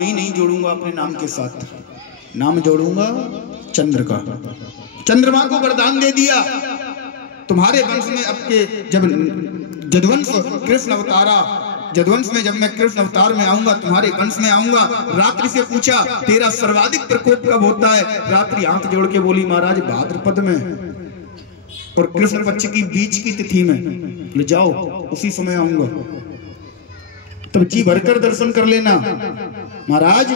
ही नहीं जोड़ूंगा अपने नाम के साथ, नाम जोड़ूंगा चंद्र का। चंद्रमा को वरदान दे दिया, तुम्हारे वंश में आपके जब जदवंश कृष्ण अवतारा, जदवंश में जब मैं कृष्ण अवतार में आऊंगा, तुम्हारे वंश में आऊंगा। रात्रि से पूछा तेरा सर्वाधिक प्रकोप कब होता है? रात्रि हाथ जोड़ के बोली महाराज भाद्रपद में और कृष्ण पक्ष की बीच की तिथि में, ले जाओ उसी समय आऊंगा, तब जी भरकर दर्शन कर लेना। महाराज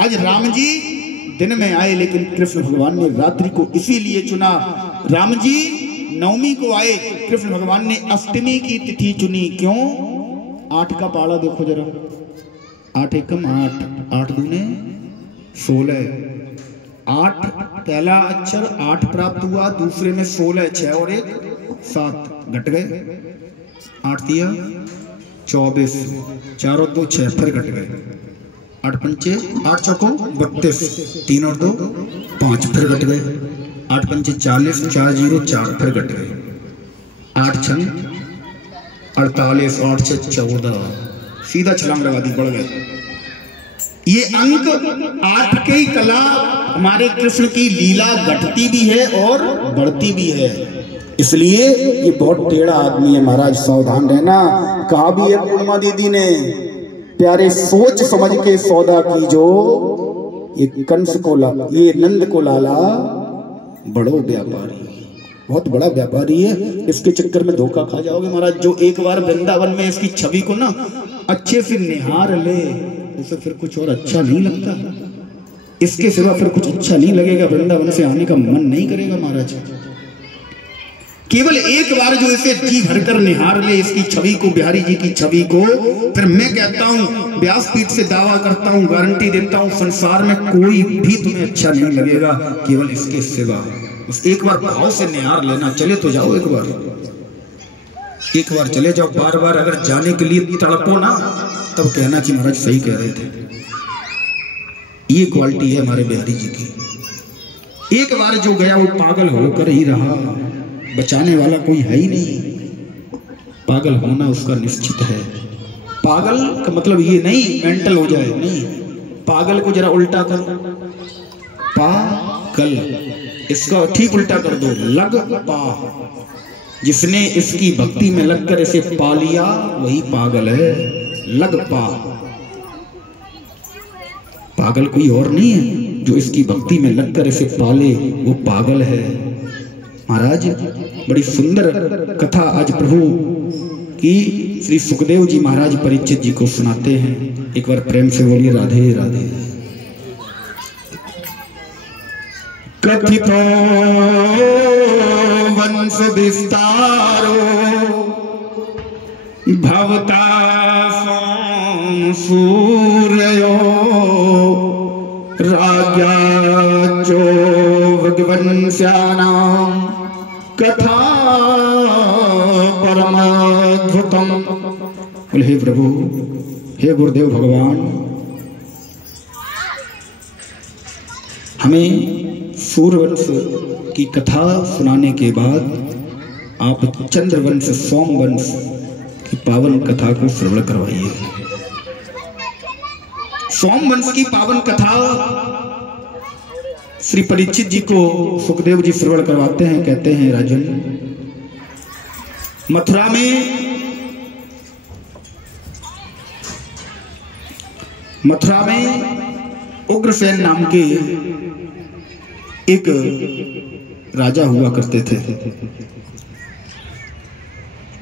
आज राम जी दिन में आए, लेकिन कृष्ण भगवान ने रात्रि को इसीलिए चुना। राम जी नवमी को आए, कृष्ण भगवान ने अष्टमी की तिथि चुनी। क्यों? 8 का पाला देखो जरा, 8 एकम 8, 8 दूने 16, 8 पहला अक्षर 8 प्राप्त हुआ, दूसरे में 16, 6 और 1 7 घट गए, 8 दिया 24, 4 और 2 6, फिर घट गए, 8 पंचे 8 चौको 32, 3 और 2 5, फिर घट गए, 8 पंचे 40, 4 0 4, फिर घट गए, 8 छन 48, 8 6 14, सीधा छलांग लगा दी, बढ़ गए। ये अंक 8 के ही कला हमारे कृष्ण की लीला घटती भी है और बढ़ती भी है, इसलिए ये बहुत टेढ़ा आदमी है महाराज, सावधान रहना। कहा भी है पूर्णिमा दीदी ने, प्यारे सोच समझ के सौदा की जो, ये कंस को लाला, ये नंद को लाला बड़ो व्यापारी, बहुत बड़ा व्यापारी है, इसके चक्कर में धोखा खा जाओगे महाराज। जो एक बार वृंदावन में इसकी छवि को ना अच्छे से निहार ले, उसे फिर कुछ और अच्छा नहीं लगता, इसके सिवा फिर कुछ अच्छा नहीं लगेगा, वृंदावन से आने का मन नहीं करेगा महाराज। केवल एक बार जो इसे जी भरकर निहार ले इसकी छवि को, बिहारी जी की छवि को, फिर मैं कहता हूं, व्यासपीठ से दावा करता हूं, गारंटी देता हूं, संसार में कोई भी तुम्हें अच्छा नहीं लगेगा, केवल इसके सिवा। बस एक बार भाव से निहार लेना, चले तो जाओ एक बार चले जाओ, बार बार अगर जाने के लिए तड़पो ना, तब कहना कि महाराज सही कह रहे थे। ये क्वालिटी है हमारे बिहारी जी की। एक बार जो गया वो पागल होकर ही रहा, बचाने वाला कोई है ही नहीं। पागल होना उसका निश्चित है। पागल का मतलब ये नहीं मेंटल हो जाए, नहीं, पागल को जरा उल्टा करो, पागल, इसका ठीक उल्टा कर दो, लग पा। जिसने इसकी भक्ति में लगकर इसे पा लिया वही पागल है, लग पा। पागल कोई और नहीं है, जो इसकी भक्ति में लगकर इसे पाले वो पागल है। महाराज बड़ी सुंदर कथा आज प्रभु की श्री सुखदेव जी महाराज परीक्षित जी को सुनाते हैं। एक बार प्रेम से बोलिए राधे राधे। कथितो वंश विस्तारो भवता सूर्यो राज्ञा चो भगवंस्यानां कथा परमाद्भुतम। बोले हे प्रभु, हे गुरुदेव भगवान, हमें सूर्यवंश की कथा सुनाने के बाद आप चंद्रवंश सोमवंश की पावन कथा को श्रवण करवाइए। सोमवंश की पावन कथा श्री परीक्षित जी को सुखदेव जी श्रवण करवाते हैं। कहते हैं राजन, मथुरा में उग्रसेन नाम के एक राजा हुआ करते थे।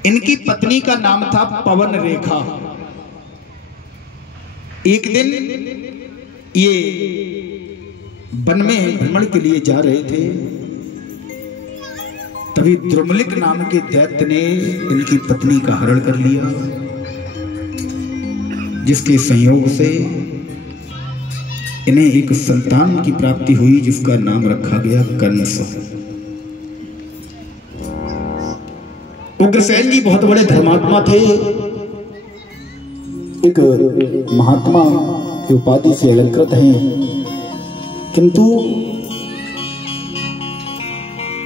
इनकी पत्नी का नाम था पवन रेखा। एक दिन ये वन में भ्रमण के लिए जा रहे थे, तभी द्रुमलिक नाम के दैत्य ने इनकी पत्नी का हरण कर लिया, जिसके संयोग से इन्हें एक संतान की प्राप्ति हुई, जिसका नाम रखा गया कंस। उग्रसेन जी बहुत बड़े धर्मात्मा थे, एक महात्मा की उपाधि से अलंकृत हैं, किंतु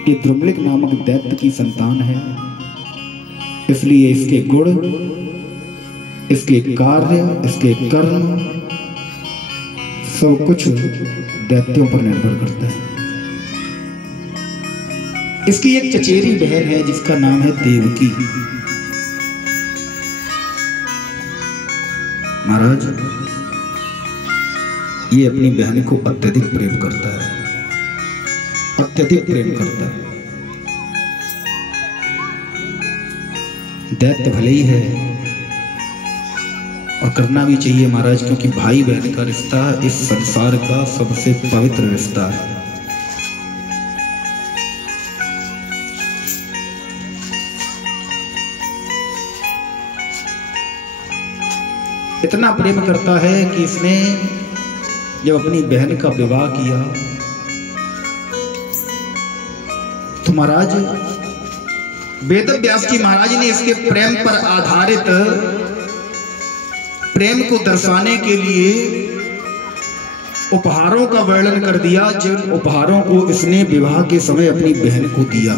ये द्रुमलिक नामक दैत्य की संतान है, इसलिए इसके गुण इसके कार्य, इसके कर्म सब कुछ दैत्यों पर निर्भर करता है। इसकी एक चचेरी बहन है जिसका नाम है देवकी। महाराज, ये अपनी बहन को अत्यधिक प्रेम करता है, अत्यधिक प्रेम करता है। दैत्य भले ही है और करना भी चाहिए महाराज, क्योंकि भाई बहन का रिश्ता इस संसार का सबसे पवित्र रिश्ता है। इतना प्रेम करता है कि इसने जब अपनी बहन का विवाह किया तो महाराज वेद व्यास जी महाराज ने इसके प्रेम पर आधारित प्रेम को दर्शाने के लिए उपहारों का वर्णन कर दिया, जिन उपहारों को इसने विवाह के समय अपनी बहन को दिया।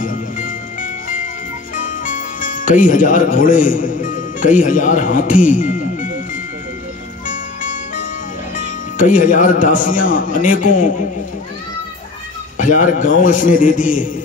कई हजार घोड़े, कई हजार हाथी, कई हजार दासियां, अनेकों हजार गांव इसने दे दिए।